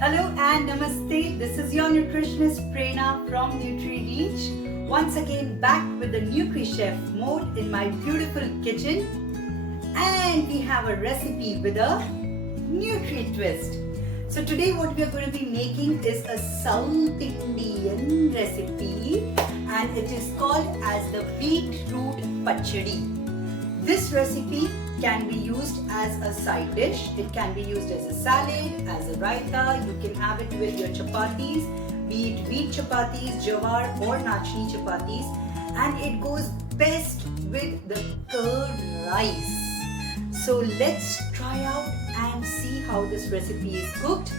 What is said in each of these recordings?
Hello and namaste. This is your nutritionist Prerna from NutriReach. Once again back with the NutriChef mode in my beautiful kitchen. And we have a recipe with a Nutri twist. So today what we are going to be making is a South Indian recipe and it is called as the beetroot pachadi. This recipe can be used as a side dish. It can be used as a salad, as a raita. You can have it with your chapatis, be it wheat chapatis, jawar or nachni chapatis. And it goes best with the curd rice. So let's try out and see how this recipe is cooked.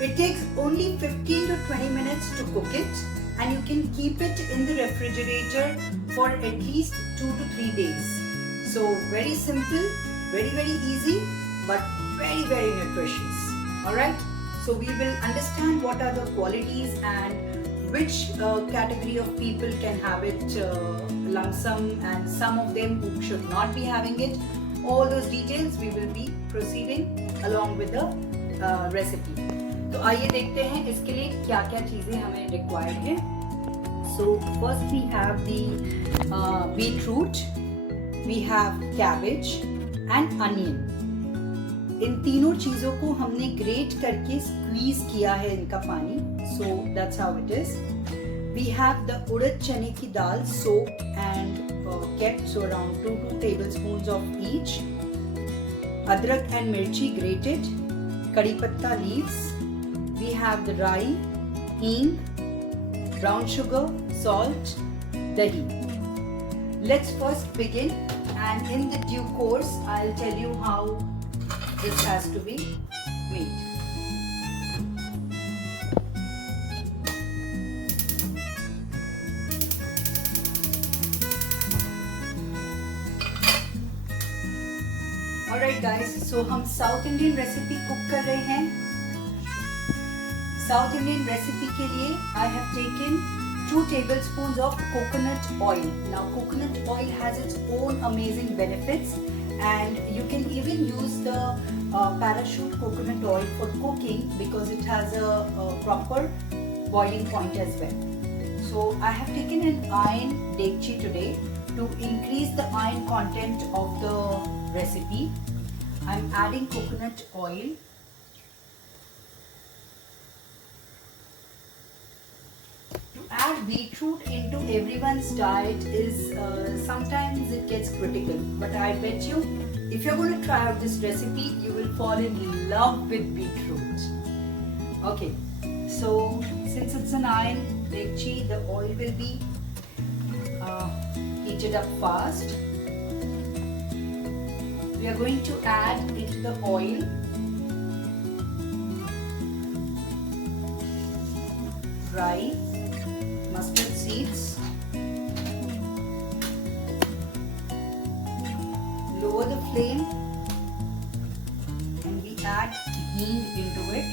It takes only 15 to 20 minutes to cook it and you can keep it in the refrigerator for at least 2 to 3 days. So very simple, very easy, but very nutritious. Alright, so we will understand what are the qualities and which category of people can have it lump sum and some of them who should not be having it. All those details we will be proceeding along with the recipe. तो आइए देखते हैं इसके लिए क्या क्या चीज़ें हमें required हैं. So first we have the beetroot. We have cabbage and onion. इन तीनों चीज़ों को हमने ग्रेट करके स्क्वीज किया है इनका पानी. So that's how it is. We have the उड़द चने की दाल soaked and kept, so around 2 tablespoons of each. अदरक and मिर्ची grated. कड़ी पत्ता leaves. We have the rye, hing, brown sugar, salt, dahi. Let's first begin. And in the due course, I'll tell you how this has to be made. Alright guys, so हम South Indian recipe cook कर रहे हैं. South Indian recipe के लिए I have taken 2 tablespoons of coconut oil. Now coconut oil has its own amazing benefits and you can even use the parachute coconut oil for cooking because it has a proper boiling point as well. So I have taken an iron dekchi today to increase the iron content of the recipe. I am adding coconut oil. Add beetroot into everyone's diet is sometimes it gets critical, but I bet you if you're going to try out this recipe you will fall in love with beetroot. Okay, so since it's an iron dekchi, the oil will be heated up fast. We are going to add into the oil rye, mustard seeds, lower the flame and we add hing into it.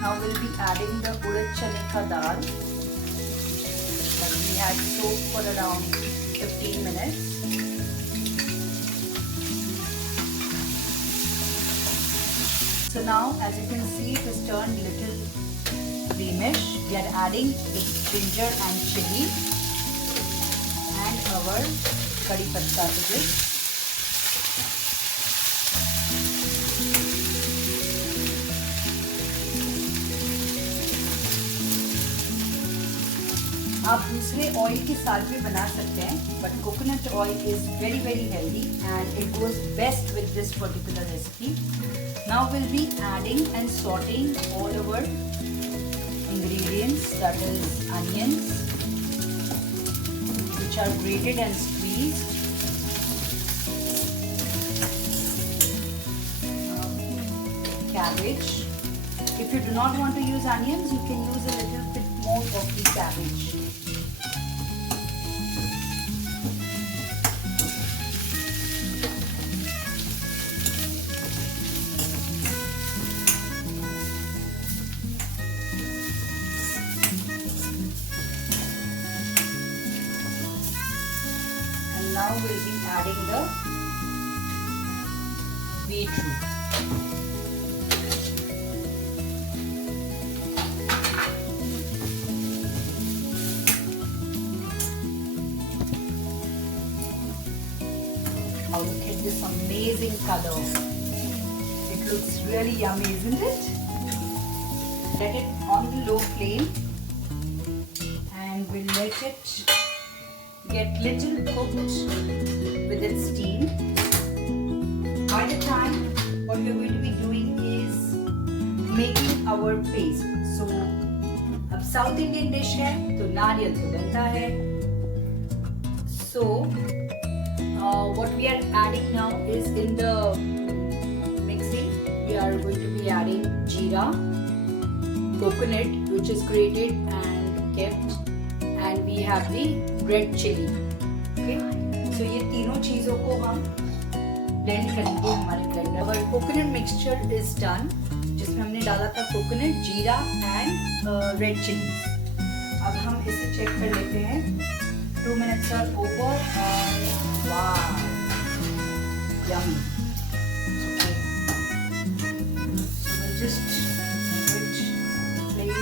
Now we'll be adding the urad chane ka dal that we had soaked for around 15 minutes. So now as you can see it has turned little creamish. We are adding the ginger and chili and our kadi patta to this. आप दूसरे oil के साथ भी बना सकते हैं, but coconut oil is very healthy and it goes best with this particular recipe. Now we'll be adding and sauteing all our ingredients, that is onions, which are grated and squeezed, cabbage. If you do not want to use onions, you can use a little bit more of the cabbage. we'll be adding the beetroot. Oh, look at this amazing color. It looks really yummy, isn't it? Let it on the low flame and we'll let it get little cooked with its steam. By the time, what we're going to be doing is making our paste. So, अब South Indian dish है तो नारियल तो बनता है. So, what we are adding now is in the mixing, we are going to be adding jeera, coconut which is grated and kept, and we have the red chili. Okay, so ये तीनों चीजों को हम blend करेंगे हमारे blender. Our coconut mixture is done, जिसमें हमने डाला था coconut, जीरा and red chili. अब हम इसे check कर लेते हैं. 2 minutes are over and wow, yummy. Okay, so we'll just switch flame.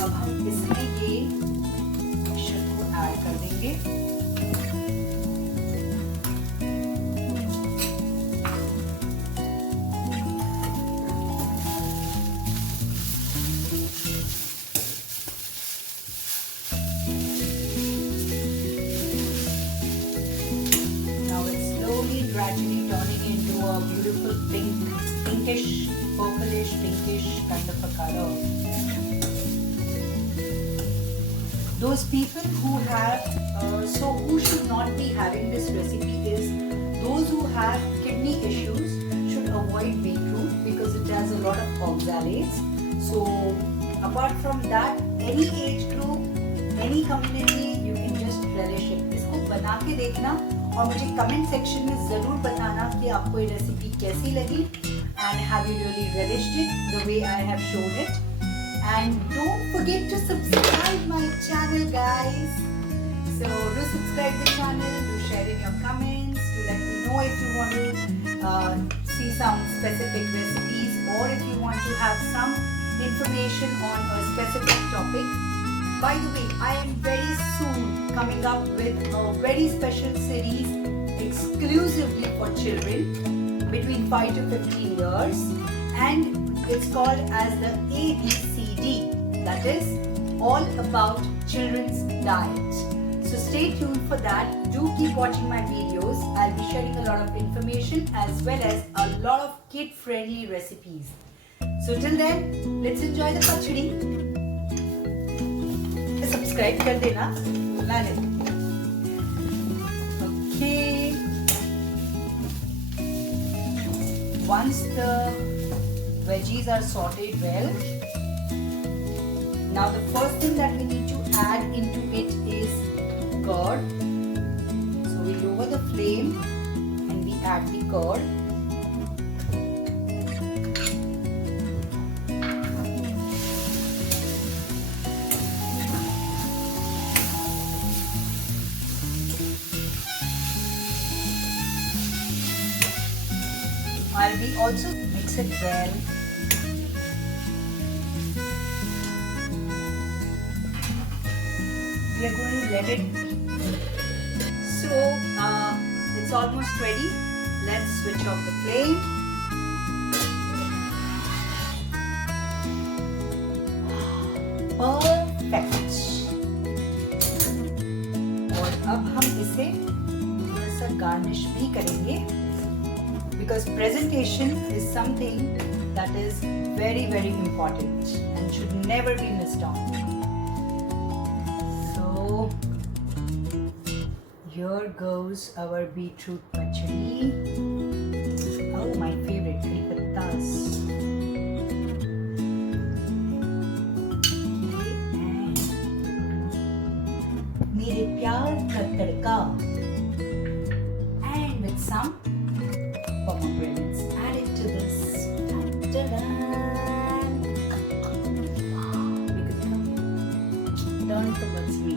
अब हम इसमें ये मिक्सचर को ऐड कर देंगे. Gradually turning into a beautiful pinkish, purplish, pinkish kind of a color. Those people who have, who should not be having this recipe is those who have kidney issues should avoid beetroot because it has a lot of oxalates. So apart from that, any age group, any community, you can just relish it. इसको बना के देखना और मुझे comment section में ज़रूर बताना कि आपको ये रेसिपी कैसी लगी and have you really relished it the way I have shown it. And don't forget to subscribe my channel, guys. So do subscribe the channel, do share in your comments, do let me know if you want to see some specific recipes or if you want to have some information on a specific topic. By the way, I am very soon coming up with a very special series exclusively for children between 5 to 15 years, and it's called as the ABCD, that is all about children's diet. So stay tuned for that. Do keep watching my videos. I'll be sharing a lot of information as well as a lot of kid-friendly recipes. So till then, let's enjoy the pachadi. Subscribe कर देना भूलना नहीं. Okay. Once the veggies are sauteed well, now the first thing that we need to add into it is curd. So we lower the flame and we add the curd. I'll be also mix it well. We are going to let it. So it's almost ready. Let's switch off the flame. Perfect. और अब हम इसे थोड़ा सा garnish भी करेंगे. Because presentation is something that is very, very important and should never be missed on. So here goes our beetroot pachadi. Oh, my favorite, curry pattas. मेरे प्यार का तड़का and with some towards me.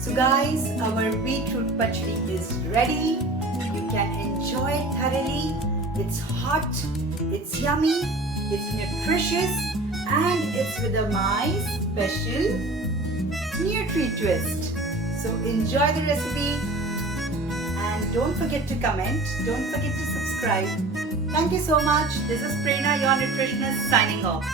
So guys, our beetroot pachdi is ready. You can enjoy it thoroughly. It's hot, it's yummy, it's nutritious, and it's with my special Nutri twist. So enjoy the recipe and don't forget to comment, don't forget to subscribe. Thank you so much. This is Prerna, your nutritionist, signing off.